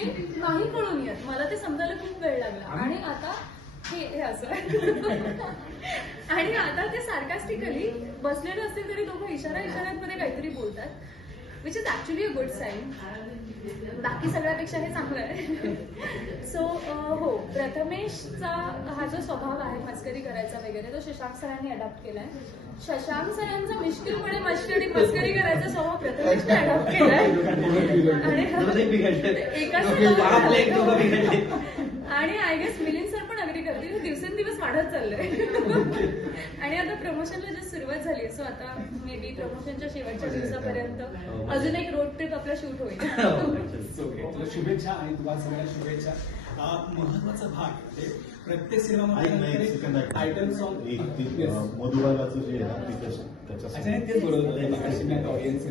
ते नाही कळून येत. मला ते समजायला खूप वेळ लागला. आणि आता हे असं आणि आता ते सार्कास्टिकली बसलेले असतील तरी दोघं इशाऱ्यांमध्ये काहीतरी बोलतात, which is actually a good sign. बाकी सगळ्यापेक्षा हे चांगलं आहे. सो हो, प्रथमेशचा हा जो स्वभाव आहे मस्करी करायचा वगैरे, तो शशांक सरांनी अडॉप्ट केलाय. शशांक सरांचा मिश्किलपणे मस्करी करायचा स्वभाव प्रथमेशने अडॉप्ट केलाय. आणि आय गेस मिलिंद सर पण अग्री करतील. दिवसेंदिवस वाढत चाललंय. आणि आता प्रमोशनला जस्ट सुरुवात झाली. सो आता मे बी प्रमोशनच्या शेवटच्या दिवसापर्यंत अजून एक रोड ट्रिप आपला शूट होईल. तुला शुभेच्छा आणि तुम्हाला सगळ्यांना शुभेच्छा. महत्वाचा भाग म्हणजे प्रत्येक सिनेमामध्ये आयटम सॉन्ग मधुबालाचं जे आहे त्याच्या तेच बोलत ऑडियन्स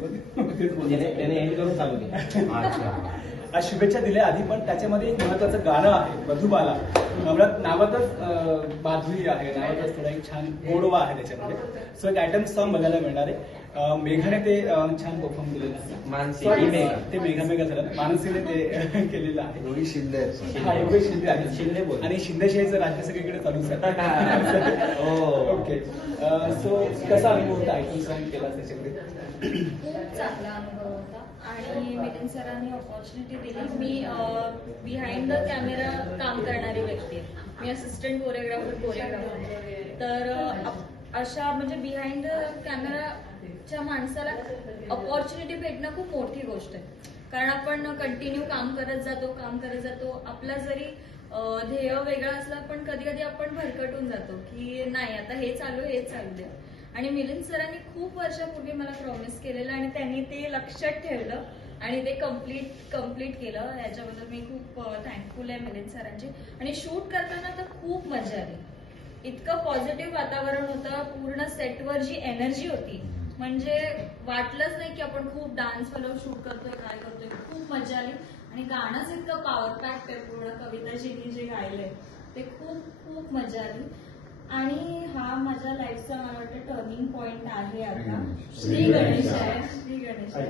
शुभेच्छा दिल्या आधी, पण त्याच्यामध्ये एक महत्वाचं गाणं आहे मधुबाला. नावातच माधुरी आहे, नावातच थोडा एक छान गोडवा आहे त्याच्यामध्ये. सो एक आयटम सॉन्ग बघायला मिळणार आहे. मेघाने ते छान परफॉर्म केलेलं आहे. ते मेघा झालं. मानसीने ते केलेलं आहे. योगी शिंदे शिंदे बोल. आणि शिंदेशाहीचं राज्य सगळीकडे चालूच आहे. ओके. सो कसा अनुभव होता आयटम सॉन्ग केला त्याच्याकडे? खूप चांगला अनुभव होता. आणि मिलिंद सरांनी ऑपॉर्च्युनिटी दिली. मी बिहाइंड द कॅमेरा काम करणारी व्यक्ती आहे. मी असिस्टंट कोरिओग्राफर. तर अशा म्हणजे बिहाइंड द कॅमेराच्या माणसाला ऑपॉर्च्युनिटी भेटणं खूप मोठी गोष्ट आहे. कारण आपण कंटिन्यू काम करत जातो. आपला जरी ध्येय वेगळा असला पण कधी कधी आपण भरकटून जातो की नाही आता हेच चालू दे. आणि मिलिंद सरांनी खूप वर्षापूर्वी मला प्रॉमिस केलेलं आणि त्यांनी ते लक्षात ठेवलं आणि ते कम्प्लीट केलं. याच्याबद्दल मी खूप थँकफुल आहे मिलिंद सरांची. आणि शूट करताना तर खूप मजा आली. इतकं पॉझिटिव्ह वातावरण होतं. पूर्ण सेटवर जी एनर्जी होती म्हणजे वाटलंच नाही की आपण खूप डान्स वाला शूट करतोय काय करतोय. खूप मजा आली. आणि गाणंच इतकं पॉवर पॅक्ड आहे. पूर्ण कविताजींनी जे गायलंय ते खूप मजा आली. आणि हा माझ्या लाईफचा मला वाटतं टर्निंग पॉइंट आहे आता. श्री गणेश आहे.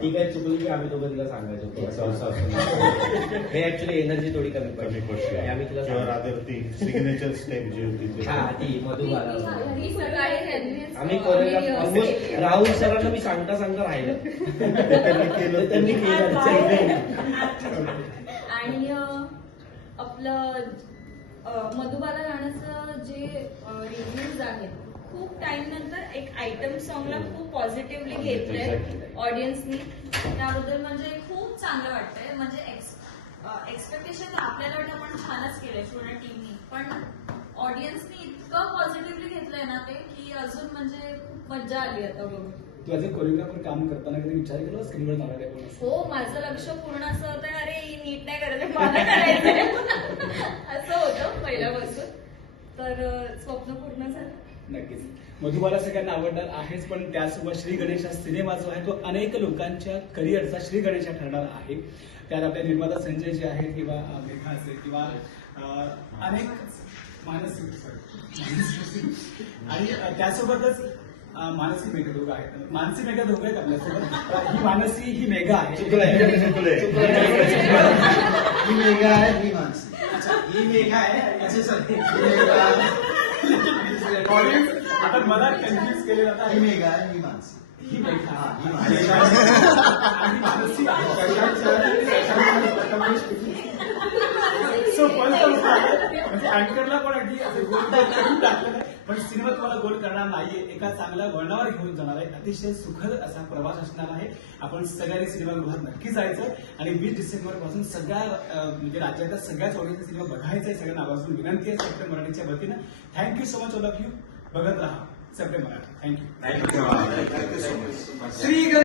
ती काय चुकली की आम्ही दोघं तिला सांगायचो हे ऍक्च्युली एनर्जी थोडी कमी पडली. आम्ही तुला सिग्नेचर स्टेप जी होती ती मधुबाला आम्ही ऑलमोस्ट राहुल सरांना मी सांगता राहिलं. त्यांनी केलं. आणि आपलं मधुबाला गाण्याचं जे रिव्ह्यूज आहेत खूप टाइम नंतर एक आयटम सॉंगला खूप पॉझिटिव्हली घेतलंय ऑडियन्सनी. त्याबद्दल म्हणजे खूप चांगलं वाटतंय. म्हणजे एक्सपेक्टेशन आपल्याला वाटतं आपण छानच केलंय पूर्ण टीमनी, पण ऑडियन्सनी इतकं पॉझिटिव्हली घेतलंय ना ते की अजून म्हणजे खूप मजा आली आता बघून. तू ॲज अ कोरिओग्राफर काम करताना कधी विचार केला स्क्रीनवर जाणार आहे? हो, माझं लक्ष पूर्ण असं होतं अरे ही नीट नाही करत मला करायचंय असं होतं पहिल्यापासून. तर स्वप्न पूर्ण झालं. नक्कीच. मधुबाला सगळ्यांना आवडणार आहेच, पण त्यासोबत श्री गणेश हा सिनेमा जो आहे तो अनेक लोकांच्या करिअरचा श्री गणेश ठरणार आहे. त्यात आपले निर्माता संजय जे आहेत किंवा मेघा असेल किंवा अनेक आणि त्यासोबतच मानसी मेघा दोघं आहेत. मानसी मेघा दोघं आहेत आपल्यासोबत. ही मानसी ही मेघा आहे. ही मेघा आहे ही मानसी. अच्छा, ही मेघा आहे. आता मला कन्फ्युज केले जातात. ही मेघा आहे ही मानसी. ही मेघा ही मानसी. सो म्हणजे अँकरला पण अगदी असं गोल टाकलं पण सिनेमा तुम्हाला गोल करणार नाहीये. एका चांगल्या वळणावर घेऊन जाणार आहे. अतिशय सुखद असा प्रवास असणार आहे. आपण सगळ्यांनी सिनेमागृहात नक्की जायचंय आणि 20 डिसेंबर पासून सगळ्या म्हणजे राज्यातल्या सगळ्याच ऑडियन्सचा सिनेमा बघायचा आहे. सगळ्यांना आवर्जून विनंती आहे सप्टेंबर मराठीच्या वतीनं. Thank you so much all of you. बघत राहा सप्टेंबर मराठी. थँक्यू.